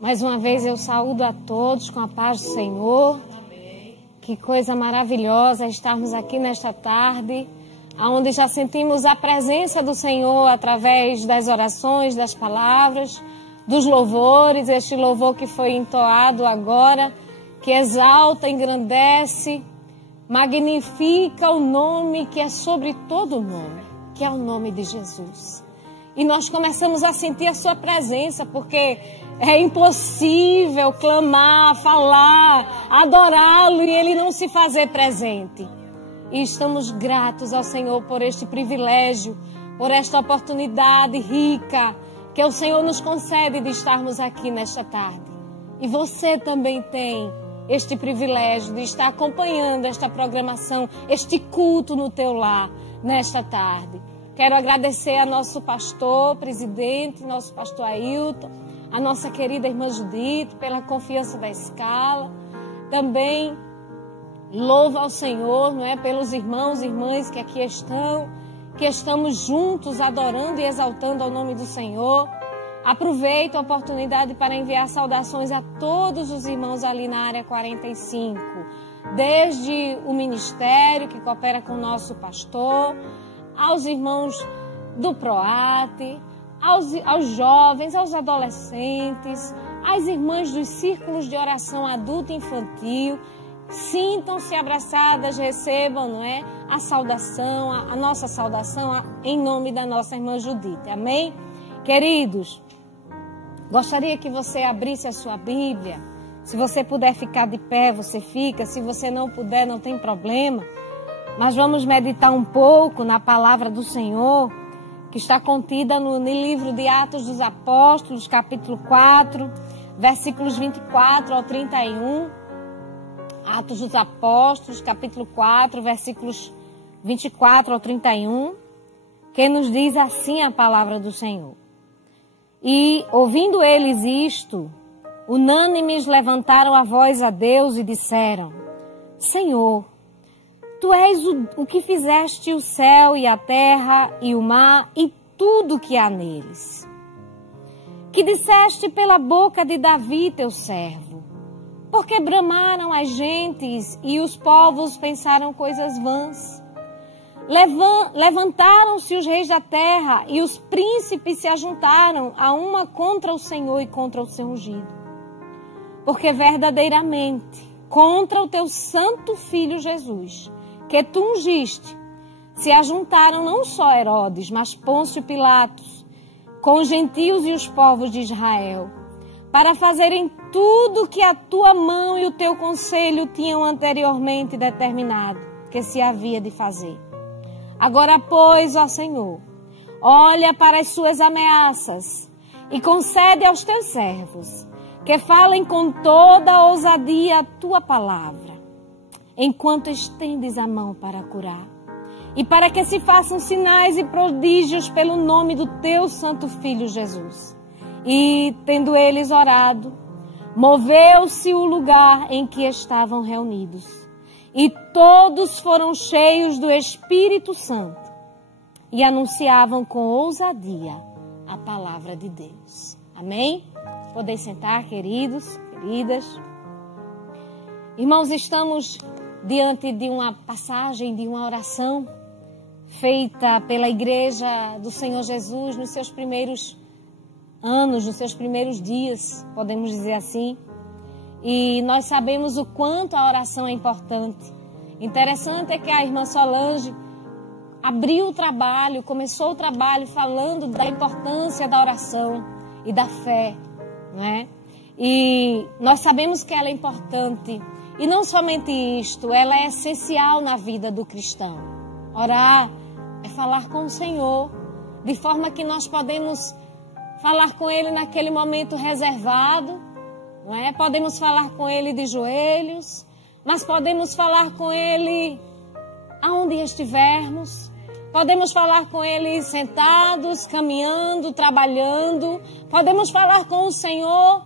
Mais uma vez eu saúdo a todos com a paz do Senhor. Que coisa maravilhosa estarmos aqui nesta tarde, onde já sentimos a presença do Senhor através das orações, das palavras, dos louvores, este louvor que foi entoado agora, que exalta, engrandece, magnifica o nome que é sobre todo nome, que é o nome de Jesus. E nós começamos a sentir a sua presença, porque é impossível clamar, falar, adorá-lo e ele não se fazer presente. E estamos gratos ao Senhor por este privilégio, por esta oportunidade rica que o Senhor nos concede de estarmos aqui nesta tarde. E você também tem este privilégio de estar acompanhando esta programação, este culto no teu lar nesta tarde. Quero agradecer a nosso pastor, presidente, nosso pastor Ailton, a nossa querida irmã Judite, pela confiança da escala. Também louvo ao Senhor, não é, pelos irmãos e irmãs que aqui estão, que estamos juntos adorando e exaltando ao nome do Senhor. Aproveito a oportunidade para enviar saudações a todos os irmãos ali na área 45, desde o ministério que coopera com o nosso pastor, aos irmãos do PROAT, aos jovens, aos adolescentes, às irmãs dos círculos de oração adulta e infantil. Sintam-se abraçadas, recebam, não é, a saudação, a nossa saudação em nome da nossa irmã Judite. Amém? Queridos, gostaria que você abrisse a sua Bíblia. Se você puder ficar de pé, você fica. Se você não puder, não tem problema. Mas vamos meditar um pouco na palavra do Senhor, que está contida no livro de Atos dos Apóstolos, capítulo 4, versículos 24 ao 31. Atos dos Apóstolos, capítulo 4, versículos 24 ao 31, que nos diz assim a palavra do Senhor. E, ouvindo eles isto, unânimes levantaram a voz a Deus e disseram: Senhor, Tu és o que fizeste o céu e a terra e o mar e tudo que há neles. Que disseste pela boca de Davi, teu servo, porque bramaram as gentes e os povos pensaram coisas vãs. Levantaram-se os reis da terra e os príncipes se ajuntaram a uma contra o Senhor e contra o seu ungido. Porque verdadeiramente contra o teu santo filho Jesus, que tu ungiste, se ajuntaram não só Herodes, mas Pôncio Pilatos, com os gentios e os povos de Israel, para fazerem tudo que a tua mão e o teu conselho tinham anteriormente determinado que se havia de fazer. Agora, pois, ó Senhor, olha para as suas ameaças e concede aos teus servos que falem com toda a ousadia a tua palavra, enquanto estendes a mão para curar, e para que se façam sinais e prodígios pelo nome do teu santo Filho Jesus. E, tendo eles orado, moveu-se o lugar em que estavam reunidos, e todos foram cheios do Espírito Santo, e anunciavam com ousadia a palavra de Deus. Amém? Podem sentar, queridos, queridas. Irmãos, estamos diante de uma passagem, de uma oração feita pela Igreja do Senhor Jesus nos seus primeiros anos, nos seus primeiros dias, podemos dizer assim. E nós sabemos o quanto a oração é importante. Interessante é que a irmã Solange abriu o trabalho, começou o trabalho falando da importância da oração e da fé, não é? E nós sabemos que ela é importante. E não somente isto, ela é essencial na vida do cristão. Orar é falar com o Senhor, de forma que nós podemos falar com Ele naquele momento reservado, não é? Podemos falar com Ele de joelhos, mas podemos falar com Ele aonde estivermos. Podemos falar com Ele sentados, caminhando, trabalhando. Podemos falar com o Senhor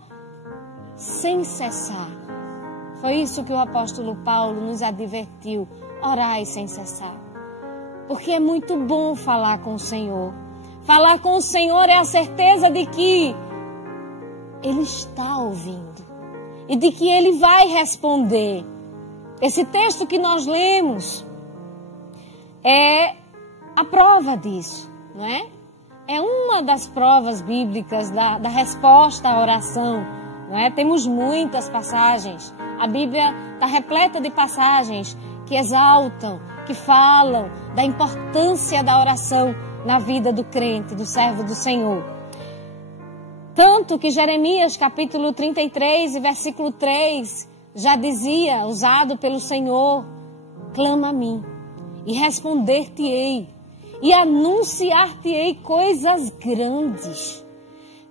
sem cessar. Foi isso que o apóstolo Paulo nos advertiu: orai sem cessar. Porque é muito bom falar com o Senhor. Falar com o Senhor é a certeza de que Ele está ouvindo e de que Ele vai responder. Esse texto que nós lemos é a prova disso, não é? É uma das provas bíblicas da resposta à oração, não é? Temos muitas passagens. A Bíblia está repleta de passagens que exaltam, que falam da importância da oração na vida do crente, do servo do Senhor. Tanto que Jeremias, capítulo 33 e versículo 3, já dizia, usado pelo Senhor: clama a mim e responder-te-ei e anunciar-te-ei coisas grandes.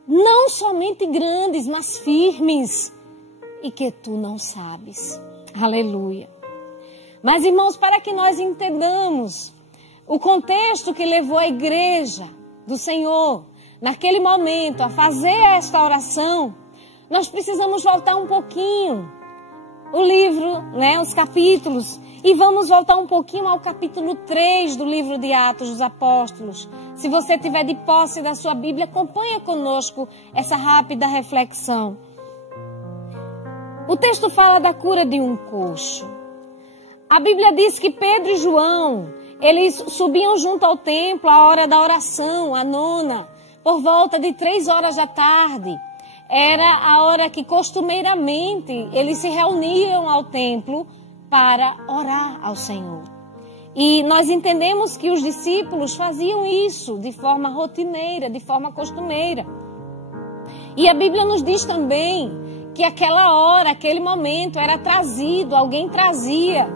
Não somente grandes, mas firmes, e que tu não sabes. Aleluia. Mas, irmãos, para que nós entendamos o contexto que levou a igreja do Senhor, naquele momento, a fazer esta oração, nós precisamos voltar um pouquinho o livro, né, os capítulos, e vamos voltar um pouquinho ao capítulo 3 do livro de Atos dos Apóstolos. Se você tiver de posse da sua Bíblia, acompanha conosco essa rápida reflexão. O texto fala da cura de um coxo. A Bíblia diz que Pedro e João, eles subiam junto ao templo à hora da oração, a nona, por volta de 3 horas da tarde. Era a hora que costumeiramente eles se reuniam ao templo para orar ao Senhor. E nós entendemos que os discípulos faziam isso de forma rotineira, de forma costumeira. E a Bíblia nos diz também que aquela hora, aquele momento era trazido, alguém trazia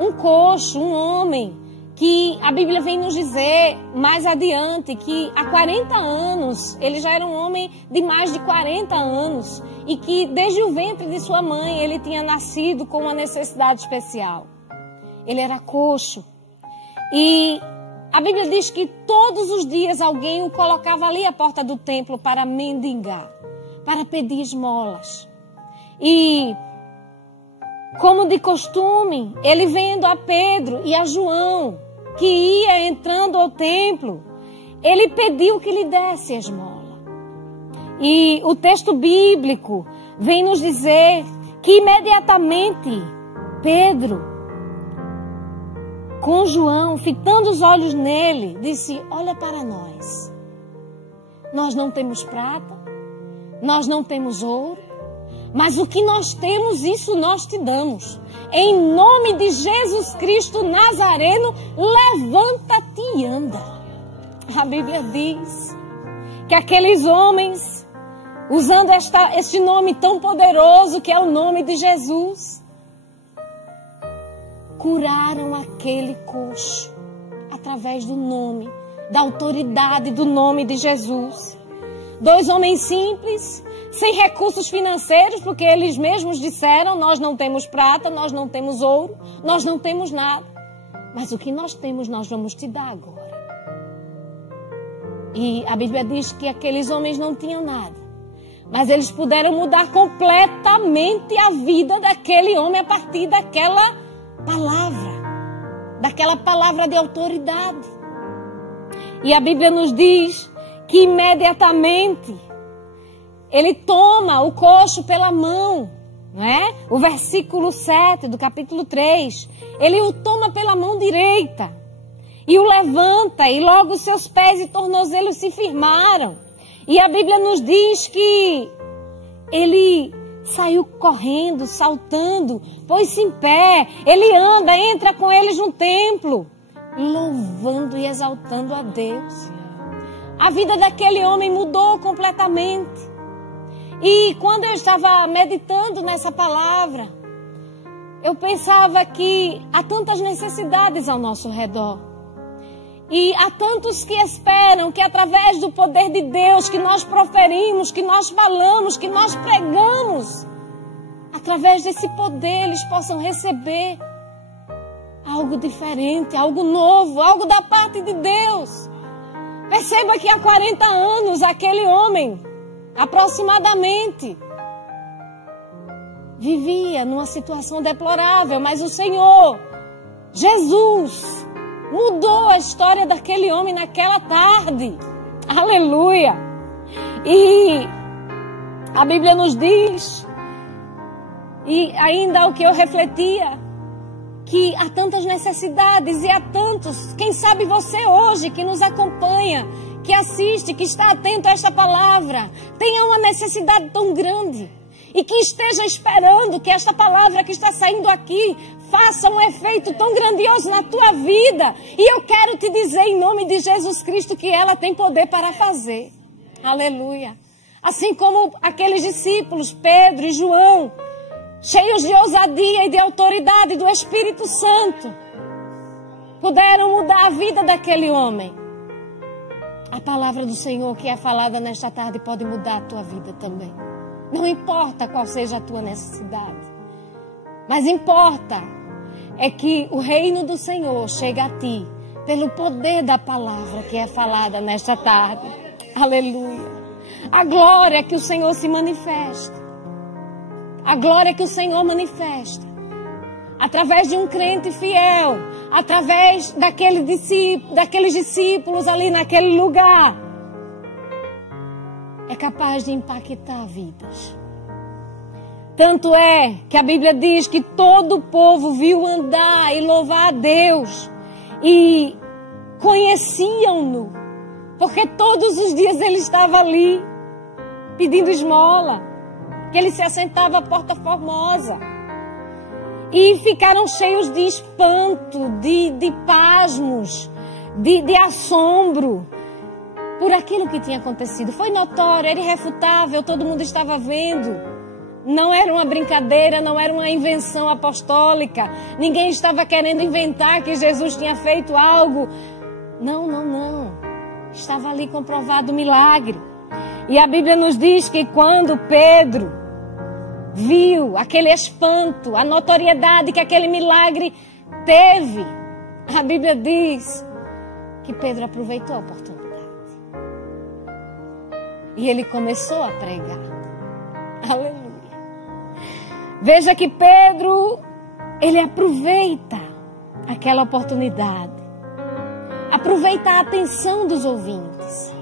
um coxo, um homem, que a Bíblia vem nos dizer mais adiante que há 40 anos, ele já era um homem de mais de 40 anos e que desde o ventre de sua mãe ele tinha nascido com uma necessidade especial. Ele era coxo e a Bíblia diz que todos os dias alguém o colocava ali à porta do templo para mendigar, para pedir esmolas. E como de costume, ele vendo a Pedro e a João, que ia entrando ao templo, ele pediu que lhe desse a esmola. E o texto bíblico vem nos dizer que imediatamente Pedro, com João, fitando os olhos nele, disse: olha para nós. Nós não temos prata, nós não temos ouro, mas o que nós temos, isso nós te damos. Em nome de Jesus Cristo Nazareno, levanta-te e anda. A Bíblia diz que aqueles homens, usando este nome tão poderoso que é o nome de Jesus, curaram aquele coxo através do nome, da autoridade do nome de Jesus. 2 homens simples, sem recursos financeiros, porque eles mesmos disseram: nós não temos prata, nós não temos ouro, nós não temos nada. Mas o que nós temos, nós vamos te dar agora. E a Bíblia diz que aqueles homens não tinham nada, mas eles puderam mudar completamente a vida daquele homem a partir daquela palavra de autoridade. E a Bíblia nos diz que imediatamente ele toma o coxo pela mão, não é? O versículo 7 do capítulo 3, ele o toma pela mão direita e o levanta, e logo seus pés e tornozelos se firmaram. E a Bíblia nos diz que ele saiu correndo, saltando, pôs-se em pé, ele anda, entra com eles no templo, louvando e exaltando a Deus. A vida daquele homem mudou completamente. E quando eu estava meditando nessa palavra, eu pensava que há tantas necessidades ao nosso redor. E há tantos que esperam que através do poder de Deus que nós proferimos, que nós falamos, que nós pregamos, através desse poder eles possam receber algo diferente, algo novo, algo da parte de Deus. Perceba que há 40 anos aquele homem, aproximadamente, vivia numa situação deplorável, mas o Senhor, Jesus, mudou a história daquele homem naquela tarde. Aleluia! E A Bíblia nos diz, e ainda o que eu refletia, que há tantas necessidades e há tantos, quem sabe você hoje que nos acompanha, que assiste, que está atento a esta palavra, tenha uma necessidade tão grande e que esteja esperando que esta palavra que está saindo aqui faça um efeito tão grandioso na tua vida. E eu quero te dizer em nome de Jesus Cristo que ela tem poder para fazer. Aleluia. Assim como aqueles discípulos, Pedro e João, cheios de ousadia e de autoridade do Espírito Santo, puderam mudar a vida daquele homem. A palavra do Senhor que é falada nesta tarde pode mudar a tua vida também. Não importa qual seja a tua necessidade, mas importa é que o reino do Senhor chega a ti pelo poder da palavra que é falada nesta tarde. Aleluia. A glória que o Senhor se manifesta. A glória que o Senhor manifesta. Através de um crente fiel. Através daqueles discípulos ali naquele lugar. É capaz de impactar vidas. Tanto é que a Bíblia diz que todo o povo viu andar e louvar a Deus. E conheciam-no. Porque todos os dias ele estava ali pedindo esmola. Que ele se assentava à Porta Formosa. E ficaram cheios de espanto, de pasmos, de assombro por aquilo que tinha acontecido. Foi notório, era irrefutável, todo mundo estava vendo. Não era uma brincadeira, não era uma invenção apostólica. Ninguém estava querendo inventar que Jesus tinha feito algo. Não. Estava ali comprovado o milagre. E a Bíblia nos diz que quando Pedro viu aquele espanto, a notoriedade que aquele milagre teve, a Bíblia diz que Pedro aproveitou a oportunidade. E ele começou a pregar. Aleluia. Veja que Pedro, ele aproveita aquela oportunidade. Aproveita a atenção dos ouvintes.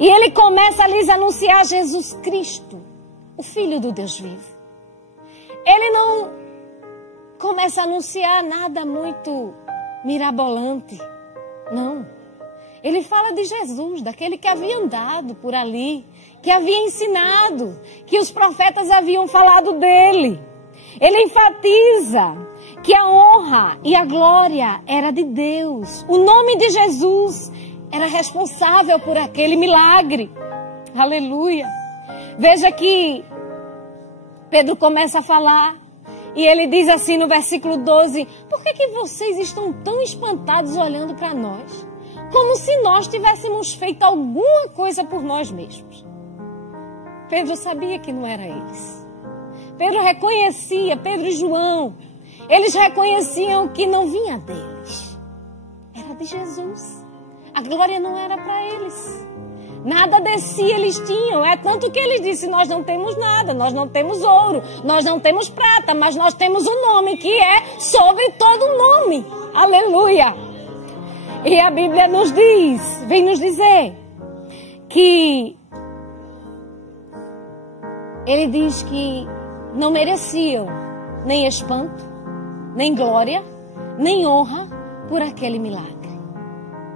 E ele começa a lhes anunciar Jesus Cristo, o Filho do Deus vivo. Ele não começa a anunciar nada muito mirabolante. Não. Ele fala de Jesus, daquele que havia andado por ali, que havia ensinado, que os profetas haviam falado dele. Ele enfatiza que a honra e a glória era de Deus. O nome de Jesus era responsável por aquele milagre. Aleluia. Veja que Pedro começa a falar e ele diz assim no versículo 12: por que vocês estão tão espantados olhando para nós? Como se nós tivéssemos feito alguma coisa por nós mesmos. Pedro sabia que não era eles. Pedro reconhecia, Pedro e João, eles reconheciam que não vinha deles. Era de Jesus. A glória não era para eles. Nada de si eles tinham. É tanto que ele disse: nós não temos nada, nós não temos ouro, nós não temos prata, mas nós temos um nome que é sobre todo nome. Aleluia. E a Bíblia nos diz, vem nos dizer, que ele diz que não mereciam nem espanto, nem glória, nem honra por aquele milagre.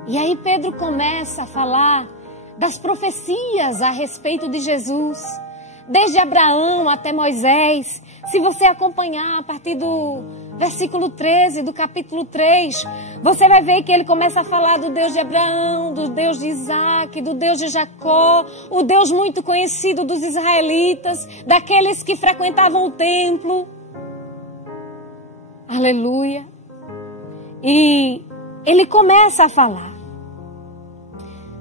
E aí Pedro começa a falar das profecias a respeito de Jesus, desde Abraão até Moisés. Se você acompanhar a partir do versículo 13 do capítulo 3, você vai ver que ele começa a falar do Deus de Abraão, do Deus de Isaac, do Deus de Jacó, o Deus muito conhecido dos israelitas, daqueles que frequentavam o templo. Aleluia. E ele começa a falar.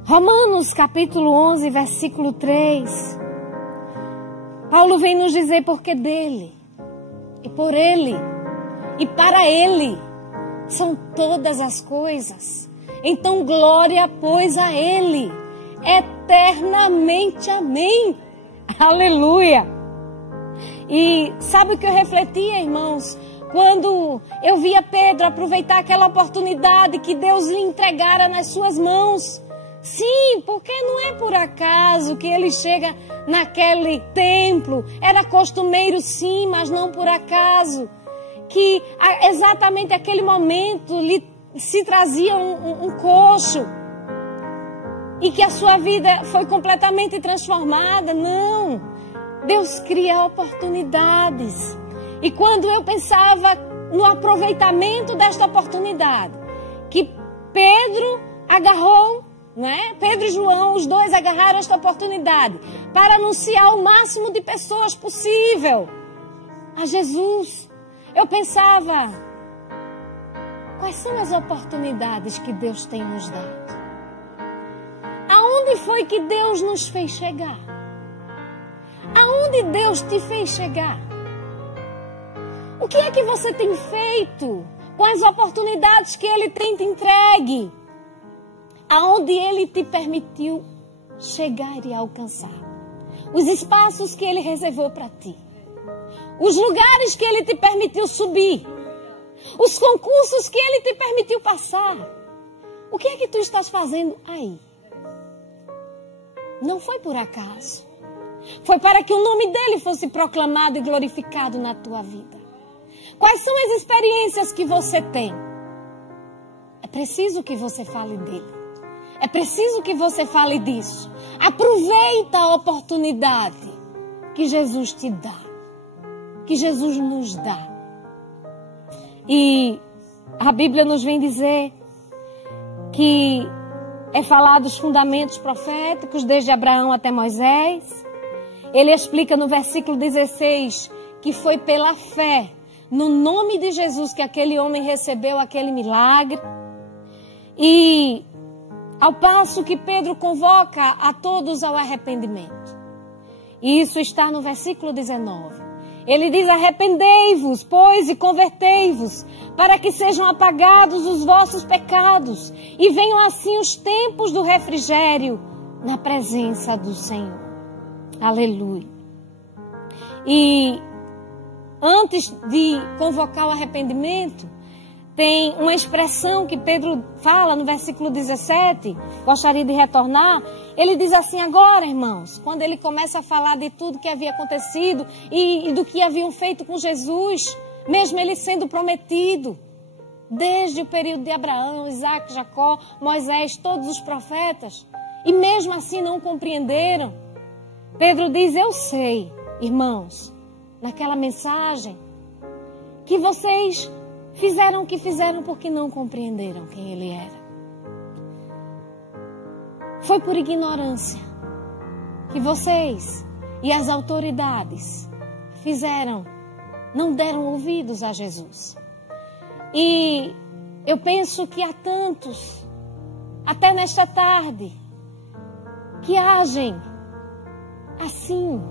Romanos capítulo 11, versículo 3. Paulo vem nos dizer: porque dele, e por ele, e para ele são todas as coisas. Então glória, pois, a ele, eternamente. Amém. Aleluia. E sabe o que eu refletia, irmãos? Quando eu via Pedro aproveitar aquela oportunidade que Deus lhe entregara nas suas mãos. Sim, porque não é por acaso que ele chega naquele templo. Era costumeiro sim, mas não por acaso. Que exatamente aquele momento lhe se trazia um coxo. E que a sua vida foi completamente transformada. Não. Deus cria oportunidades. E quando eu pensava no aproveitamento desta oportunidade, que Pedro agarrou, não é? Pedro e João, os dois agarraram esta oportunidade para anunciar o máximo de pessoas possível a Jesus. Eu pensava, quais são as oportunidades que Deus tem nos dado? Aonde foi que Deus nos fez chegar? Aonde Deus te fez chegar? O que é que você tem feito com as oportunidades que Ele tem te entregue? Aonde Ele te permitiu chegar e alcançar? Os espaços que Ele reservou para ti. Os lugares que Ele te permitiu subir. Os concursos que Ele te permitiu passar. O que é que tu estás fazendo aí? Não foi por acaso. Foi para que o nome dEle fosse proclamado e glorificado na tua vida. Quais são as experiências que você tem? É preciso que você fale dele. É preciso que você fale disso. Aproveita a oportunidade que Jesus te dá. Que Jesus nos dá. E a Bíblia nos vem dizer que é falado os fundamentos proféticos desde Abraão até Moisés. Ele explica no versículo 16 que foi pela fé no nome de Jesus que aquele homem recebeu aquele milagre. E ao passo que Pedro convoca a todos ao arrependimento. E isso está no versículo 19. Ele diz: arrependei-vos, pois, e convertei-vos, para que sejam apagados os vossos pecados, e venham assim os tempos do refrigério na presença do Senhor. Aleluia. E antes de convocar o arrependimento, tem uma expressão que Pedro fala no versículo 17, gostaria de retornar. Ele diz assim: agora, irmãos, quando ele começa a falar de tudo que havia acontecido e do que haviam feito com Jesus, mesmo ele sendo prometido, desde o período de Abraão, Isaac, Jacó, Moisés, todos os profetas, e mesmo assim não compreenderam. Pedro diz: eu sei, irmãos, naquela mensagem, que vocês fizeram o que fizeram porque não compreenderam quem ele era. Foi por ignorância que vocês e as autoridades não deram ouvidos a Jesus. E eu penso que há tantos, até nesta tarde, que agem assim.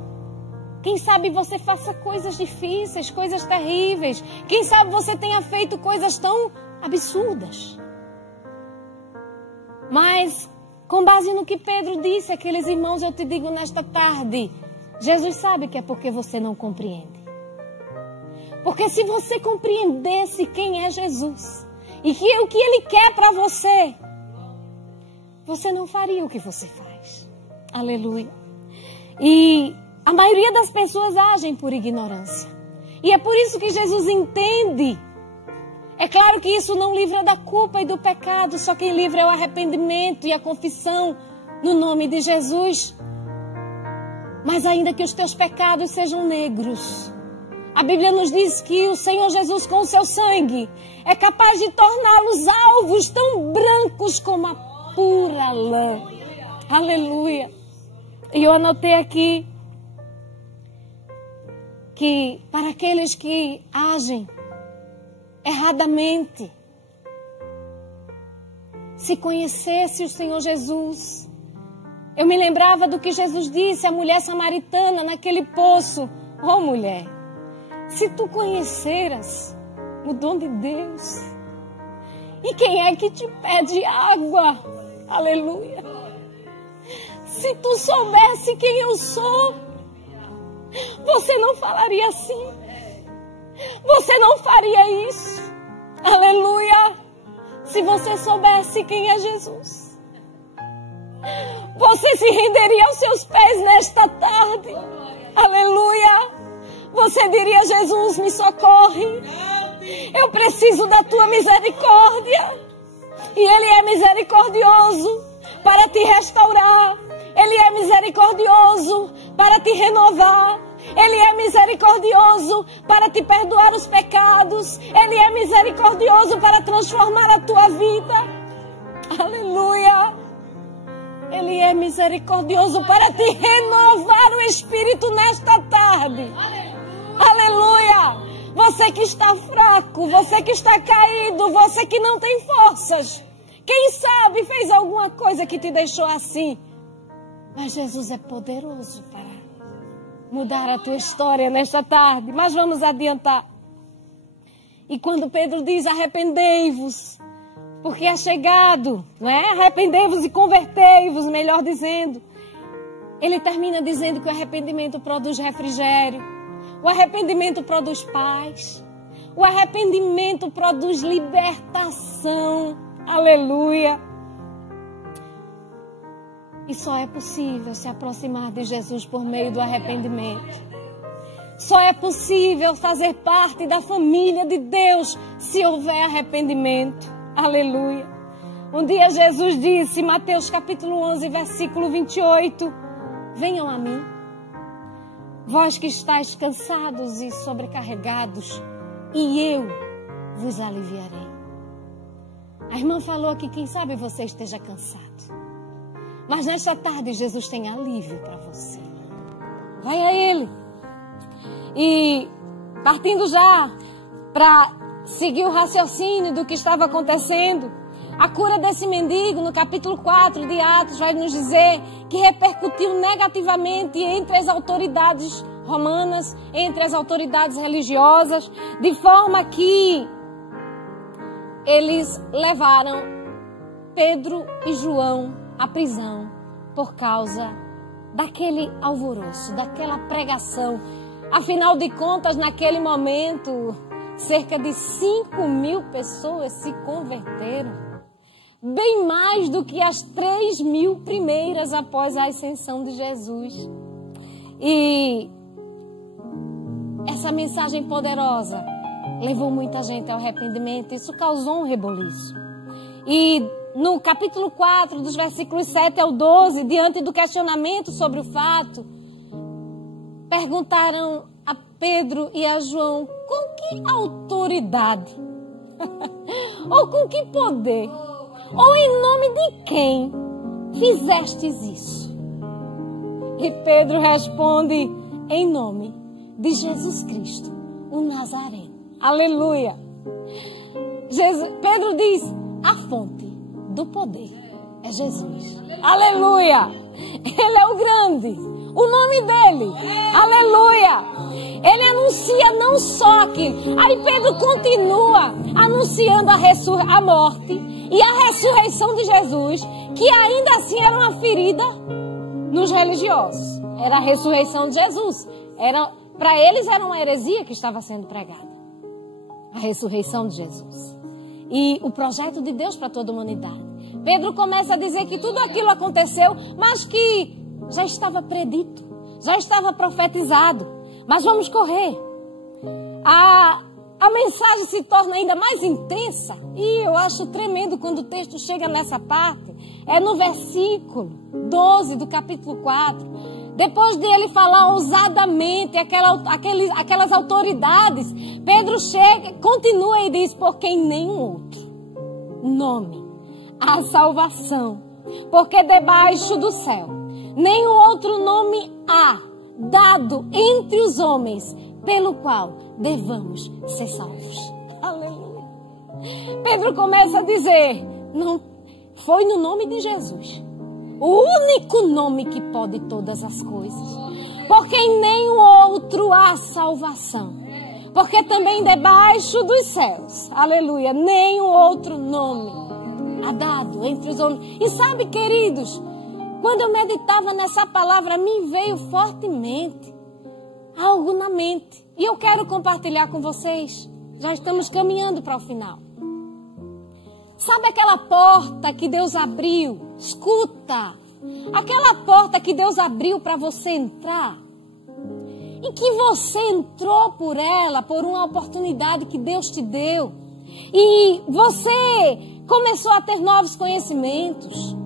Quem sabe você faça coisas difíceis, coisas terríveis. Quem sabe você tenha feito coisas tão absurdas. Mas, com base no que Pedro disse, aqueles irmãos, eu te digo nesta tarde, Jesus sabe que é porque você não compreende. Porque se você compreendesse quem é Jesus e o que Ele quer para você, você não faria o que você faz. Aleluia. E a maioria das pessoas agem por ignorância. E é por isso que Jesus entende. É claro que isso não livra da culpa e do pecado. Só quem livra é o arrependimento e a confissão no nome de Jesus. Mas ainda que os teus pecados sejam negros, a Bíblia nos diz que o Senhor Jesus, com o seu sangue, é capaz de torná-los alvos tão brancos como a pura lã. Aleluia. E eu anotei aqui que para aqueles que agem erradamente, se conhecesse o Senhor Jesus, eu me lembrava do que Jesus disse à mulher samaritana naquele poço: ó mulher, se tu conheceras o dom de Deus, e quem é que te pede água? Aleluia. Se tu soubesse quem eu sou, você não falaria assim. Você não faria isso. Aleluia. Se você soubesse quem é Jesus. Você se renderia aos seus pés nesta tarde. Aleluia. Você diria: Jesus, me socorre. Eu preciso da tua misericórdia. E Ele é misericordioso para te restaurar. Ele é misericordioso para te renovar. Ele é misericordioso para te perdoar os pecados. Ele é misericordioso para transformar a tua vida. Aleluia. Ele é misericordioso para te renovar o espírito nesta tarde. Aleluia. Você que está fraco, você que está caído, você que não tem forças. Quem sabe fez alguma coisa que te deixou assim. Mas Jesus é poderoso para mudar a tua história nesta tarde. Mas vamos adiantar. E quando Pedro diz: arrependei-vos, porque é chegado, não é? Arrependei-vos e convertei-vos, melhor dizendo. Ele termina dizendo que o arrependimento produz refrigério. O arrependimento produz paz. O arrependimento produz libertação. Aleluia. E só é possível se aproximar de Jesus por meio do arrependimento. Só é possível fazer parte da família de Deus se houver arrependimento. Aleluia. Um dia Jesus disse, Mateus capítulo 11, versículo 28, venham a mim, vós que estáis cansados e sobrecarregados, e eu vos aliviarei. A irmã falou que quem sabe você esteja cansado. Mas nesta tarde Jesus tem alívio para você. Vai a Ele. E partindo já para seguir o raciocínio do que estava acontecendo, a cura desse mendigo no capítulo 4 de Atos vai nos dizer que repercutiu negativamente entre as autoridades romanas, entre as autoridades religiosas, de forma que eles levaram Pedro e João à prisão por causa daquele alvoroço, daquela pregação. Afinal de contas, naquele momento, cerca de 5.000 pessoas se converteram. Bem mais do que as 3.000 primeiras após a ascensão de Jesus. E essa mensagem poderosa levou muita gente ao arrependimento. Isso causou um reboliço. E no capítulo 4, dos versículos 7 ao 12, diante do questionamento sobre o fato, perguntaram a Pedro e a João com que autoridade, ou com que poder, ou em nome de quem fizestes isso? E Pedro responde, em nome de Jesus Cristo, o Nazareno. Aleluia! Pedro diz, a fonte do poder é Jesus. Aleluia! Ele é o grande. O nome dele. Aleluia! Ele anuncia não só aquilo. Aí Pedro continua anunciando a morte e a ressurreição de Jesus, que ainda assim era uma ferida nos religiosos. Era a ressurreição de Jesus. Para eles era uma heresia que estava sendo pregada. A ressurreição de Jesus. E o projeto de Deus para toda a humanidade. Pedro começa a dizer que tudo aquilo aconteceu, mas que já estava predito, já estava profetizado. Mas vamos correr. A mensagem se torna ainda mais intensa. E eu acho tremendo quando o texto chega nessa parte. É no versículo 12 do capítulo 4. Depois de ele falar ousadamente aquelas autoridades, Pedro chega, continua e diz, porque em nenhum outro nome há salvação, porque debaixo do céu nenhum outro nome há dado entre os homens pelo qual devamos ser salvos. Aleluia. Pedro começa a dizer, não foi no nome de Jesus. O único nome que pode todas as coisas. Porque em nenhum outro há salvação. Porque também debaixo dos céus, aleluia, nenhum outro nome há dado entre os homens. E sabe, queridos, quando eu meditava nessa palavra, me veio fortemente algo na mente. E eu quero compartilhar com vocês. Já estamos caminhando para o final. Sabe aquela porta que Deus abriu? Escuta, Aquela porta que Deus abriu para você entrar, em que você entrou por ela, por uma oportunidade que Deus te deu. E você começou a ter novos conhecimentos.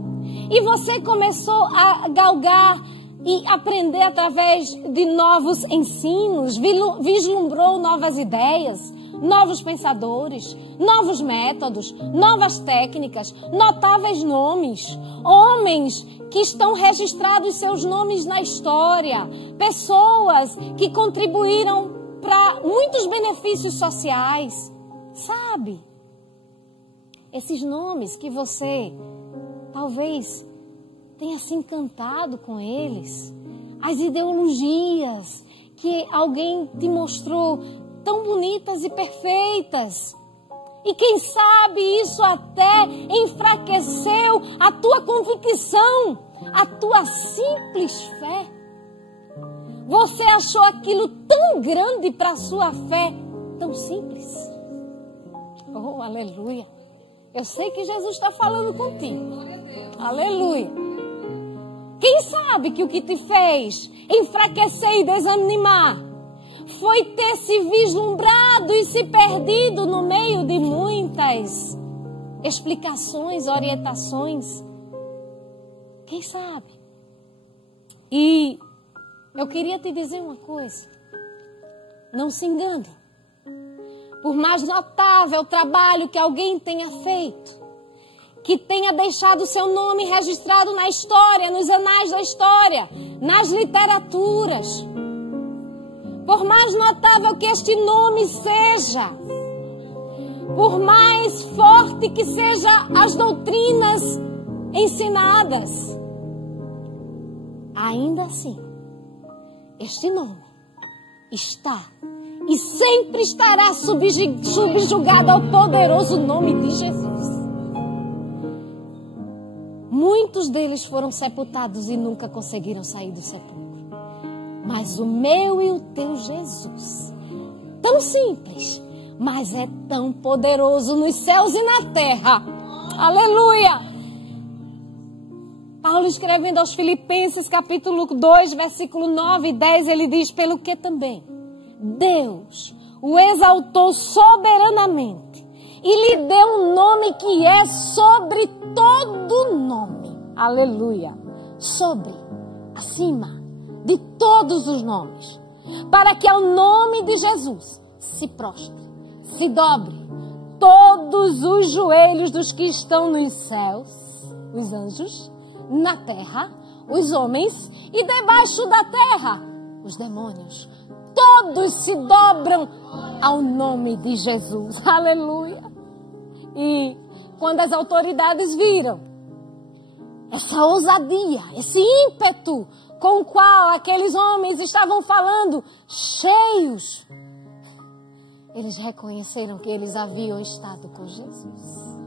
E você começou a galgar e aprender através de novos ensinos, vislumbrou novas ideias, novos pensadores, novos métodos, novas técnicas, notáveis nomes, homens que estão registrados seus nomes na história, pessoas que contribuíram para muitos benefícios sociais, sabe? Esses nomes que você talvez tenha se encantado com eles, as ideologias que alguém te mostrou tão bonitas e perfeitas. E quem sabe isso até enfraqueceu a tua convicção, a tua simples fé. Você achou aquilo tão grande para a sua fé, tão simples. Oh, aleluia. Eu sei que Jesus está falando contigo. Aleluia. Quem sabe que o que te fez enfraquecer e desanimar foi ter se vislumbrado e se perdido no meio de muitas explicações, orientações. Quem sabe? E eu queria te dizer uma coisa. Não se engane. Por mais notável o trabalho que alguém tenha feito, que tenha deixado seu nome registrado na história, nos anais da história, nas literaturas, por mais notável que este nome seja, por mais forte que sejam as doutrinas ensinadas, ainda assim, este nome está e sempre estará subjugado ao poderoso nome de Jesus. Muitos deles foram sepultados e nunca conseguiram sair do sepulcro. Mas o meu e o teu Jesus, tão simples, mas é tão poderoso nos céus e na terra. Aleluia! Paulo escrevendo aos Filipenses, capítulo 2, versículo 9 e 10, ele diz: pelo que também Deus o exaltou soberanamente e lhe deu um nome que é sobre todo nome. Aleluia! Sobre, acima de todos os nomes, para que ao nome de Jesus se prostre, se dobre todos os joelhos dos que estão nos céus, os anjos, na terra, os homens e debaixo da terra, os demônios. Todos se dobram ao nome de Jesus. Aleluia! E quando as autoridades viram essa ousadia, esse ímpeto com o qual aqueles homens estavam falando, cheios, eles reconheceram que eles haviam estado com Jesus.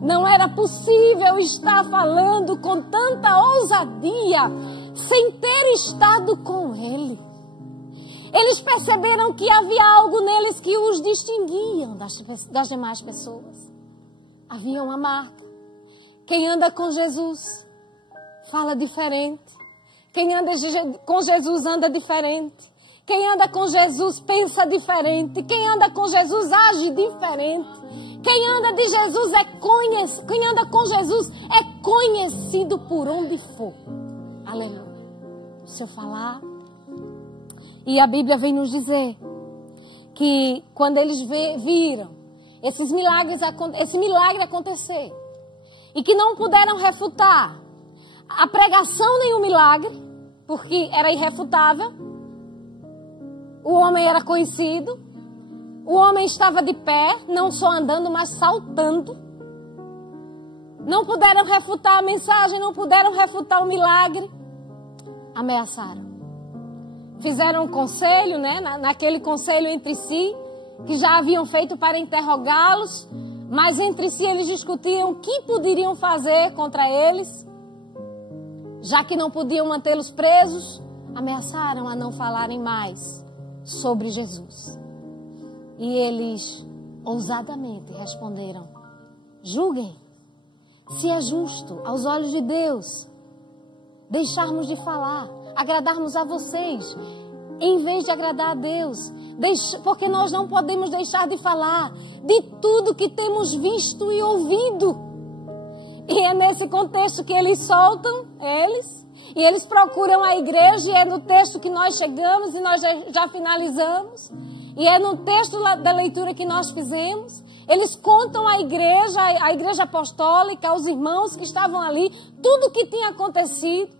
Não era possível estar falando com tanta ousadia sem ter estado com Ele. Eles perceberam que havia algo neles que os distinguiam das demais pessoas. Havia uma marca. Quem anda com Jesus fala diferente. Quem anda com Jesus anda diferente. Quem anda com Jesus pensa diferente. Quem anda com Jesus age diferente. Quem anda de Jesus quem anda com Jesus é conhecido por onde for. Aleluia. Se eu falar. E a Bíblia vem nos dizer que quando eles viram esse milagre acontecer e que não puderam refutar a pregação nem o milagre, porque era irrefutável, o homem era conhecido, o homem estava de pé, não só andando, mas saltando. Não puderam refutar a mensagem, não puderam refutar o milagre, ameaçaram. Fizeram um conselho, né? Naquele conselho entre si, que já haviam feito para interrogá-los, mas entre si eles discutiam o que poderiam fazer contra eles, já que não podiam mantê-los presos, ameaçaram a não falarem mais sobre Jesus. E eles ousadamente responderam: julguem se é justo aos olhos de Deus deixarmos de falar, agradarmos a vocês, em vez de agradar a Deus. Porque nós não podemos deixar de falar de tudo que temos visto e ouvido. E é nesse contexto que eles soltam, e eles procuram a igreja, e é no texto que nós chegamos e nós já finalizamos. E é no texto da leitura que nós fizemos. Eles contam à igreja, a igreja apostólica, aos irmãos que estavam ali, tudo o que tinha acontecido.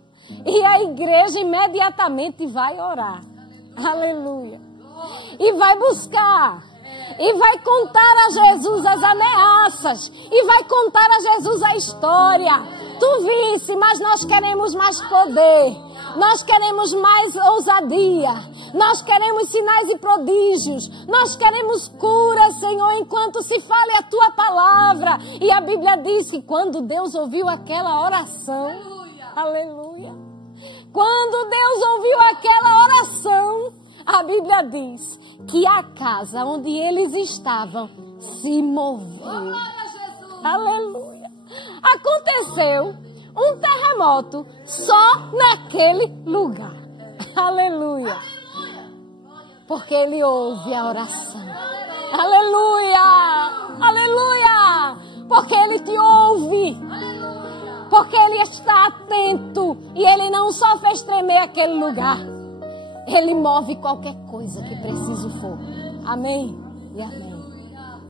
E a igreja imediatamente vai orar. Aleluia. E vai buscar. E vai contar a Jesus as ameaças. E vai contar a Jesus a história. Tu visse, mas nós queremos mais poder. Nós queremos mais ousadia. Nós queremos sinais e prodígios. Nós queremos cura, Senhor, enquanto se fale a Tua palavra. E a Bíblia diz que quando Deus ouviu aquela oração, aleluia. Quando Deus ouviu aquela oração, a Bíblia diz que a casa onde eles estavam se moveu. Aleluia. Aconteceu um terremoto só naquele lugar. Aleluia. Porque ele ouve a oração. Aleluia. Aleluia. Porque ele te ouve. Porque ele está atento. E ele não só fez tremer aquele lugar. Ele move qualquer coisa que preciso for. Amém e amém.